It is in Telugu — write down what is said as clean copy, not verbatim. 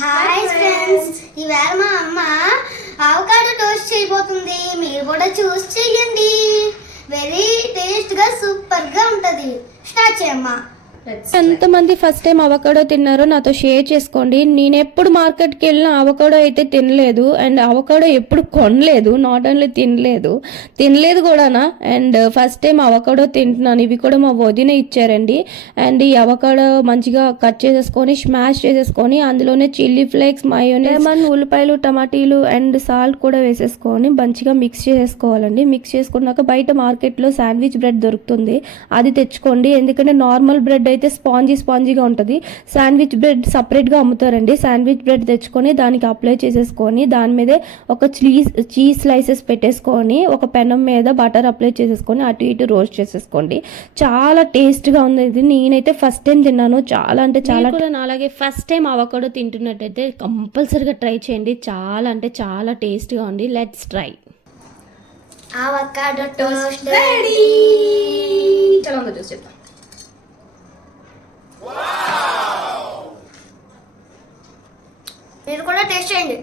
హాయ్ ఫ్రెండ్స్, ఇవాళ మా అమ్మ అవకాడో టోస్ట్ చేయబోతుంది. మీరు కూడా చూసి చెయ్యండి. వెరీ టేస్ట్ గా సూపర్ గా ఉంటది. స్టార్ట్ చేయమ్మా. ఎంతమంది ఫస్ట్ టైం అవకాడో తిన్నారో నాతో షేర్ చేసుకోండి. నేను ఎప్పుడు మార్కెట్కి వెళ్ళిన అవకాడో అయితే తినలేదు, అండ్ అవకాడో ఎప్పుడు కొనలేదు. నాట్ ఓన్లీ తినలేదు కూడానా. అండ్ ఫస్ట్ టైం అవకాడో తింటున్నాను. ఇవి కూడా మా వదిన ఇచ్చారండి. అండ్ ఈ అవకాడో మంచిగా కట్ చేసేసుకొని స్మాష్ చేసేసుకొని అందులోనే చిల్లీ ఫ్లేక్స్, మయోనీస్, ఉల్లిపాయలు, టమాటీలు అండ్ సాల్ట్ కూడా వేసేసుకొని మంచిగా మిక్స్ చేసేసుకోవాలండి. మిక్స్ చేసుకున్నాక బయట మార్కెట్లో శాండ్విచ్ బ్రెడ్ దొరుకుతుంది, అది తెచ్చుకోండి. ఎందుకంటే నార్మల్ బ్రెడ్ అయితే స్పాంజీగా ఉంటుంది. శాండ్విచ్ బ్రెడ్ సపరేట్గా అమ్ముతారండి. శాండ్విచ్ బ్రెడ్ తెచ్చుకొని దానికి అప్లై చేసేసుకొని దాని మీదే ఒక చీజ్ స్లైసెస్ పెట్టేసుకొని ఒక పెనం మీద బటర్ అప్లై చేసేసుకొని అటు ఇటు రోస్ట్ చేసేసుకోండి. చాలా టేస్ట్గా ఉంది. ఇది నేనైతే ఫస్ట్ టైం తిన్నాను. చాలా అంటే చాలా కూడా అలాగే ఫస్ట్ టైం అవకాడో తింటున్నట్టయితే కంపల్సరీగా ట్రై చేయండి. చాలా అంటే చాలా టేస్ట్గా ఉంది. Let's try. Avocado toast ready. చాలా ఉందో చూసి చెప్తా. మీరు కూడా టేస్ట్ చేయండి.